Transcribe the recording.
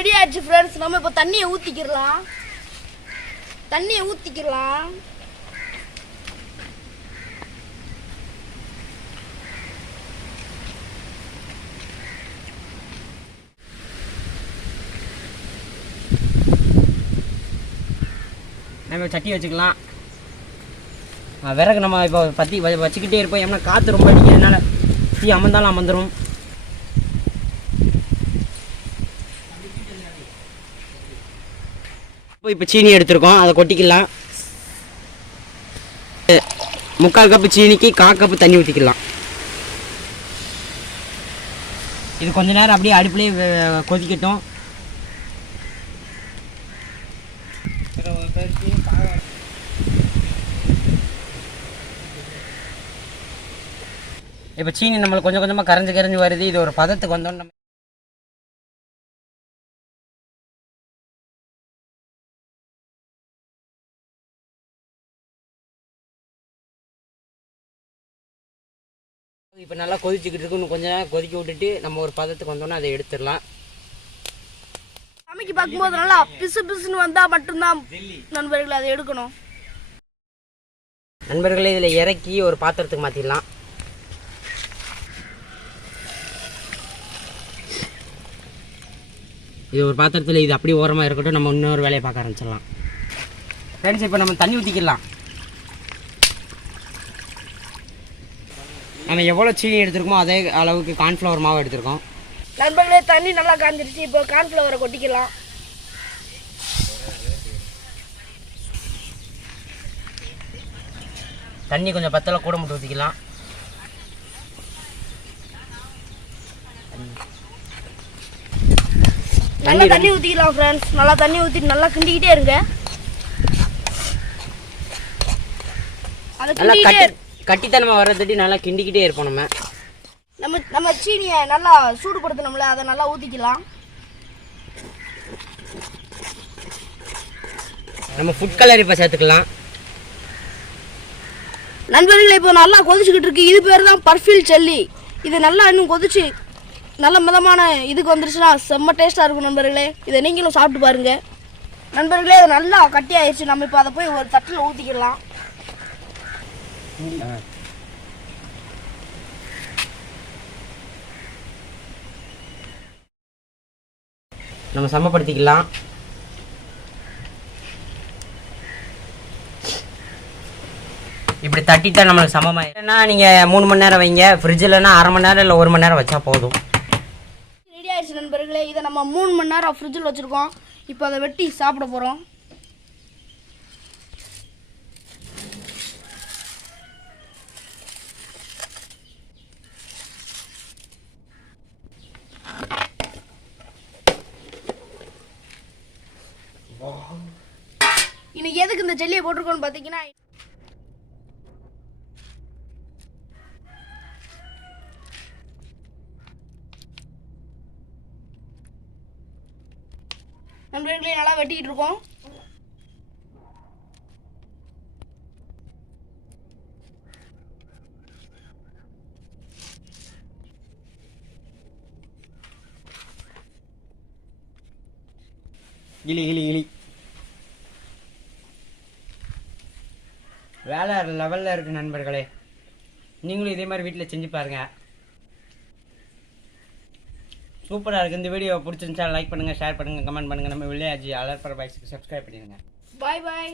Ready ஆயிடுச்சு friends. நம்ம இப்போ தண்ணியை ஊற்றிக்கிடலாம். நம்ம சட்டி வச்சுக்கலாம். விறகு நம்ம இப்போ பற்றி வச்சுக்கிட்டே இருப்போம். ஏன்னா காற்று ரொம்ப அடிக்கிறதுனால தீ அமர்ந்தாலும் அமர்ந்துடும். இப்போ சீனி எடுத்துருக்கோம், அதை கொட்டிக்கலாம். 3/4 கப்பு சீனிக்கு 1/4 கப்பு தண்ணி ஊற்றிக்கலாம். இது கொஞ்ச நேரம் அப்படியே அடுப்புலேயே கொதிக்கட்டும். இப்போ சீனி நம்மளுக்கு கொஞ்சம் கொஞ்சமாக கரைஞ்சி வருது. இது ஒரு பதத்துக்கு வந்தோம். நம்ம இப்போ நல்லா கொதிச்சுக்கிட்டு இருக்கு. இன்னும் கொஞ்சம் நேரம் கொதிக்க விட்டுட்டு நம்ம ஒரு பதத்துக்கு வந்தோன்னா அதை எடுத்துடலாம். சமைக்க பார்க்கும்போது நல்லா பிசு பிசுன்னு வந்தால் மட்டும்தான் நண்பர்களே அதை எடுக்கணும். நண்பர்களே, இதில் இறக்கி ஒரு பாத்திரத்துக்கு மாற்றிடலாம். இது ஒரு பாத்திரத்தில் இது அப்படியே ஓரமாக இருக்கட்டும். நம்ம இன்னொரு வேலையை பார்க்க ஆரம்பிச்சிடலாம். ஃப்ரெண்ட்ஸ், இப்போ நம்ம தண்ணி ஊற்றிக்கலாம். நம்ம எவ்வளோ சீனி எடுத்துருக்கோமோ அதே அளவுக்கு கார்ன்ஃப்ளவர் மாவு எடுத்துருக்கோம். நண்பர்களே, தண்ணி நல்லா காஞ்சிருச்சு. இப்போ கார்ன்ஃப்ளவரை கொட்டிக்கலாம். தண்ணி கொஞ்சம் பத்தலை கூட மட்டும் ஊற்றிக்கலாம். நல்லா தண்ணி ஊற்றிக்கலாம் ஃப்ரெண்ட்ஸ். நல்லா தண்ணி ஊற்றிட்டு நல்லா கிண்டிக்கிட்டே இருங்க. நல்லா கட்டித்தனமாக வர்றதுட்டி நல்லா கிண்டிக்கிட்டே இருப்போம். நம்ம சீனியை நல்லா சூடுபடுத்தணும்ல, அதை நல்லா ஊற்றிக்கலாம். நம்ம ஃபுட் கலர் இப்போ சேர்த்துக்கலாம். நண்பர்களே, இப்போ நல்லா கொதிச்சுக்கிட்டு இருக்கு. இது பேர் தான் பர்ஃபில் செல்லி. இது நல்லா இன்னும் கொதிச்சு நல்ல மிதமான இதுக்கு வந்துருச்சுன்னா செம்ம டேஸ்ட்டாக இருக்கும் நண்பர்களே. இதை நீங்களும் சாப்பிட்டு பாருங்க. நண்பர்களே, இது நல்லா கட்டி ஆயிடுச்சு. நம்ம இப்போ அதை போய் ஒரு தட்டில் ஊற்றிக்கலாம். நம்ம சமப்படுத்திக்கலாம். இப்படி தட்டிட்டா நம்மளுக்கு சமமாக. ஏன்னா நீங்கள் 3 மணி நேரம் வைங்க. ஃப்ரிட்ஜில்னா 1/2 மணி நேரம் இல்லை 1 மணி நேரம் வச்சா போதும். ரெடி ஆயிடுச்சு நண்பர்களே. இதை நம்ம 3 மணி நேரம் ஃப்ரிட்ஜில் வச்சுருக்கோம். இப்போ அதை வெட்டி சாப்பிட போகிறோம். இன்னைக்கு எதுக்கு இந்த ஜெல்லியை போட்டிருக்கோன்னு பார்த்தீங்கன்னா, நண்பர்களே நல்லா வெட்டிக்கிட்டு இருக்கோம். கிளி வேலை லெவலில் இருக்குது நண்பர்களே. நீங்களும் இதே மாதிரி வீட்டில் செஞ்சு பாருங்கள். சூப்பராக இருக்குது. இந்த வீடியோ பிடிச்சிருந்துச்சா லைக் பண்ணுங்கள், ஷேர் பண்ணுங்கள், கமெண்ட் பண்ணுங்கள். நம்ம வில்லேஜ் அலர்பர் பாய்ஸ்க்கு சப்ஸ்கிரைப் பண்ணிடுங்க. பாய் பாய்.